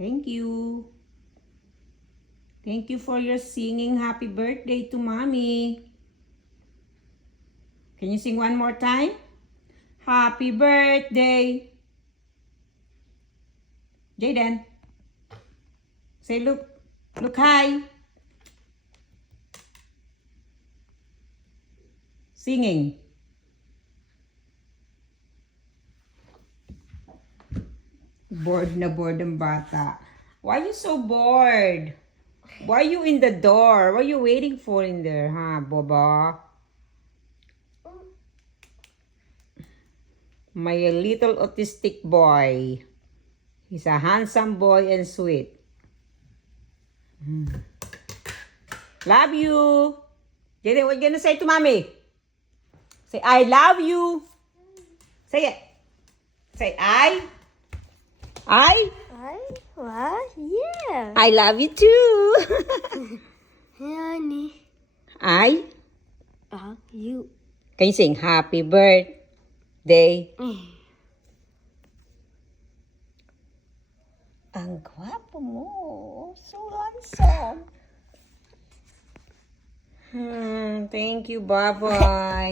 Thank you. Thank you for your singing happy birthday to mommy. Can you sing one more time? Happy birthday. Jaden. Say look hi. Singing. Bored na bored ang bata. Why you so bored? Why you in the door? What are you waiting for in there, huh, Boba? My little autistic boy. He's a handsome boy and sweet. Love you. Jaden, what you gonna say to mommy? Say, I love you. Say it. Say, I. What? Yeah. I love you too. Honey. I. You. Can you sing happy birthday? Ang gwapo mo. So handsome. Thank you. Bye-bye.